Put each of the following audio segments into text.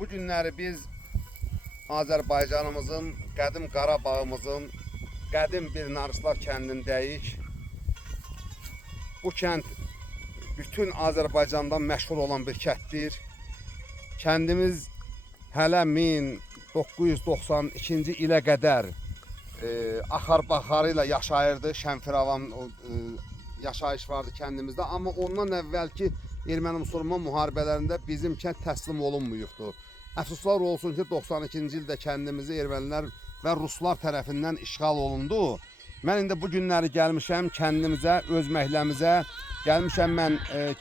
Bu günləri biz Azərbaycanımızın, qədim Qarabağımızın, qədim bir Narıslar kəndindəyik. Bu kənd bütün Azərbaycandan məşhur olan bir kənddir. Kəndimiz hələ 1992-ci ilə qədər axar-baxarı ilə yaşayırdı. Şənfiravan yaşayış vardı kəndimizdə. Amma ondan əvvəlki erməni-müsəlman müharibələrində bizim kənd təslim olunmuyubdu. Əfsuslar olsun ki, 92-ci ildə kəndimizi ermənilər və ruslar tərəfindən işğal olundu. Mən indi bu günləri gəlmişəm kəndimizə, öz məhəlləmizə. Gəlmişəm mən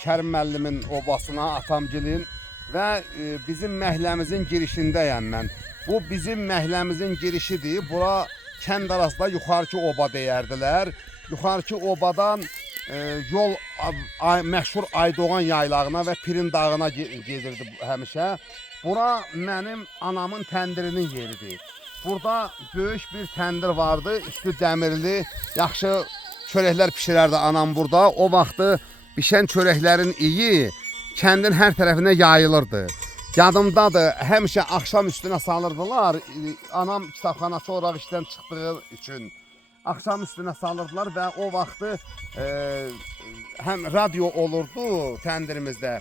Kərim müəllimin obasına, atamgilin və bizim məhəlləmizin girişindəyəm mən. Bu bizim məhəlləmizin girişidir. Bura kənd arasında yuxarıki oba deyərdilər. Yuxarıki obadan yol məşhur Aydoğan yaylağına və Pirin dağına gedirdi həmişə. Bura mənim anamın təndirinin yeridir. Burada böyük bir təndir vardı, üstü dəmirli, yaxşı çörəklər pişirərdi anam burada. O vaxtı pişən çörəklərin iyi kəndin hər tərəfinə yayılırdı. Yadımdadır, həmişə axşam üstünə salırdılar. Anam kitabxanaçı olaraq işdən çıxdığı üçün axşam üstünə salırdılar və o vaxtı həm radio olurdu təndirimizdə,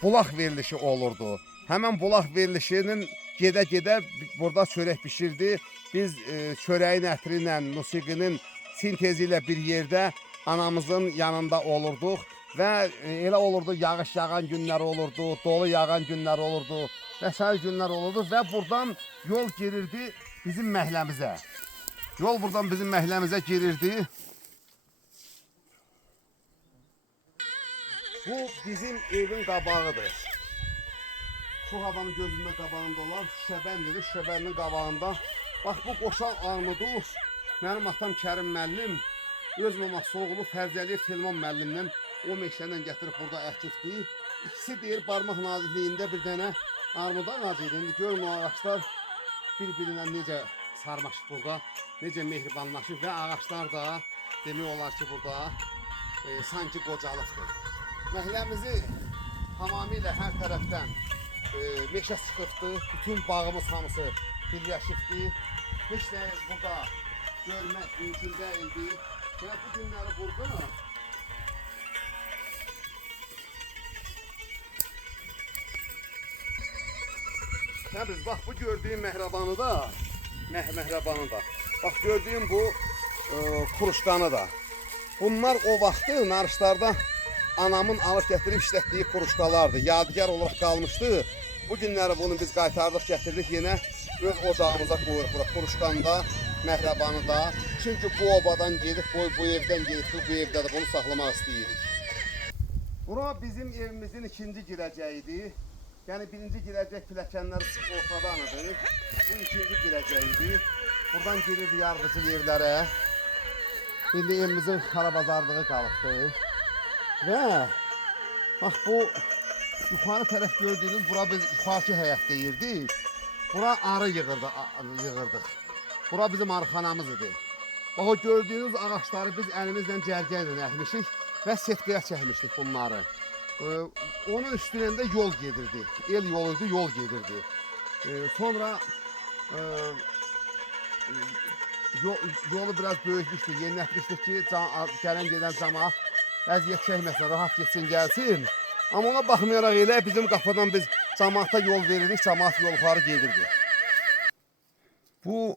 bulaq verilişi olurdu. Həmən bulaq verilişinin gedə-gedə burada çörək pişirdi. Biz çörəyin ətri ilə, musiqinin sintezi ilə bir yerdə anamızın yanında olurduq. Və elə olurdu, yağış yağan günlər olurdu, dolu yağan günlər olurdu, və günlər olurdu və buradan yol girirdi bizim məhəlləmizə. Yol buradan bizim məhəlləmizə girirdi. Bu bizim evin qabağıdır. Çox adamın gözünün qabağında olan Şüşəbəndir. Şüşəbənin qabağında. Bax bu qoşan armudu mənim atam Kərim müəllim öz maması oğlu Fərzəliyev Telman müəllimdən o meşədən gətirib burada əkibdi. İkisi deyir barmaq nazikliyində bir dənə armud ağacı idi. İndi görün o ağaçlar bir-birinə necə sarmaşıb burada, necə mehribanlaşıb və ağaçlar da demək olar ki burada sanki qocalıqdır. Məhəlləmizi tamamilə hər tərəfdən meşə sıxıbdı. Bütün bağımız hamısı birləşibdi. Heç də burada görmək mümkün deyildi. Və bu günləri burada Təbriz, bax bu gördüyüm məhrabanı da, bax gördüyüm bu kuruşkanı da. Bunlar o vaxtı narışlarda anamın alıb gətirib işlətdiyi kuruşkalardı. Yadigar olaraq qalmışdı. Bu günləri bunu biz qaytardıq, gətirdik yenə öz ocağımıza qoyuruq bura. Kuruşkanı da, məhrabanı da. Çünki bu obadan gedib, bu evdən gedib, bu evdə də bunu saxlamaq istəyirik. Bura bizim evimizin ikinci girəcəyidir. Yəni birinci girəcək pilləkənlər ortadanıdır. Bu ikinci girəcəyidir. Buradan girirdi yarğıcıl yerlərə. İndi evimizin xarabazarlığı qalıbdır. Və bax bu yuxarı tərəf gördüyünüz bura biz yuxarıki həyət deyirdik. Bura arı yığırdıq. Bura bizim arıxanamız idi. Bax o gördüyünüz ağaçları biz əlimizlə cərgə ilə əkmişik və setkiyə çəkmişdik bunları. Onun üstündə yol gedirdi. El yoluydu, yol gedirdi. Sonra yolu biraz böyütmüşdü, yenilətmişdik ki, gələn gedən cəmaat əziyyət çəkməsin, rahat getsin, gəlsin. Amma ona baxmayaraq elə bizim qapıdan biz cəmaata yol verirdik, cəmaat yolları gedirdi. Bu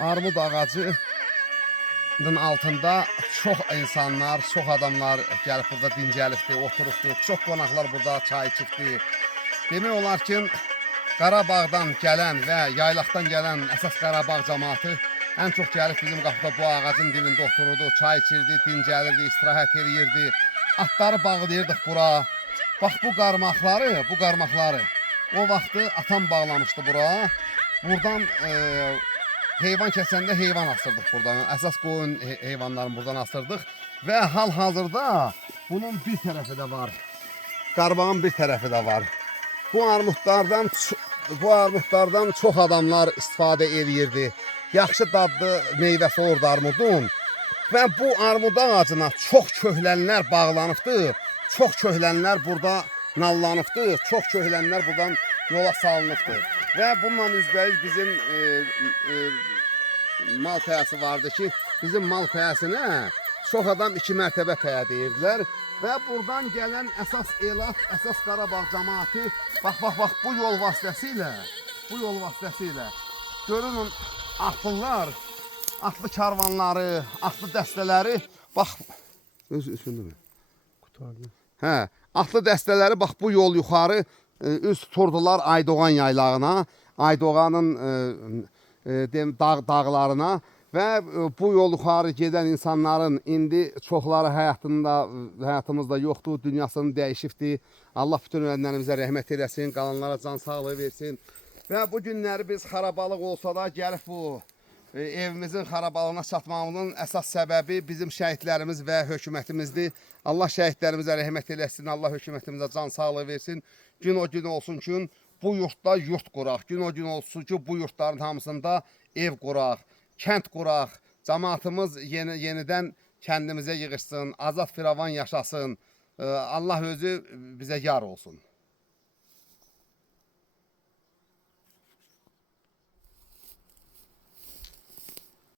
armud ağacının altında çox insanlar, çox adamlar gəlib burada dincəlibdi, oturubdu. Çox qonaqlar burada çay içibdi. Demək olar ki, Qarabağdan gələn və yaylaqdan gələn əsas Qarabağ cəmaatı ən çox gəlib bizim qapıda bu ağacın dibində otururdu, çay içirdi, dincəlirdi, istirahət edirdi. Atları bağlayırdıq bura. Bax bu qarmaqları o vaxtı atam bağlamışdı bura. Buradan heyvan kəsəndə heyvan asırdıq buradan. Əsas qoyun heyvanlarını buradan asırdıq. Və hal-hazırda bunun bir tərəfi də var. Qarmağın bir tərəfi də var. Bu armudlardan çox adamlar istifadə edirdi. Yaxşı dadlı meyvəsi olurdu armudun. Və bu armud ağacına çox köhlənlər bağlanıbdı. Çox köhlənlər burada nallanıbdı. Çox köhlənlər buradan yola salınıbdır. Və bununla üzbəyiz bizim mal pəyəsi vardı ki, bizim mal pəyəsinə çox adam 2 mərtəbə pəyə deyirdilər. Və buradan gələn əsas elat, əsas Qarabağ cəmaəti, bax, bu yol vasitəsilə, görünün atlılar, atlı karvanları, atlı dəstələri, bax, hə, atlı dəstələri bax bu yol yuxarı üz tuturdular Aydoğan yaylağına, Aydoğanın dağlarına və bu yol yuxarı gedən insanların indi çoxları həyatımızda yoxdur, dünyasını dəyişibdir. Allah bütün ölənlərimizə rəhmət eləsin, qalanlara can sağlığı versin. Və bu günləri biz xarabalıq olsa da gəlib bu evimizin xarabalığına çatmamızın əsas səbəbi bizim şəhidlərimiz və hökumətimizdir. Allah şəhidlərimizə rəhmət eləsin, Allah hökumətimizə can sağlığı versin. Gün o gün olsun ki, bu yurtda yurt quraq. Gün o gün olsun ki, bu yurtların hamısında ev quraq, kənd quraq. Cəmaatımız yenidən kəndimizə yığışsın, azad firavan yaşasın. Allah özü bizə yar olsun.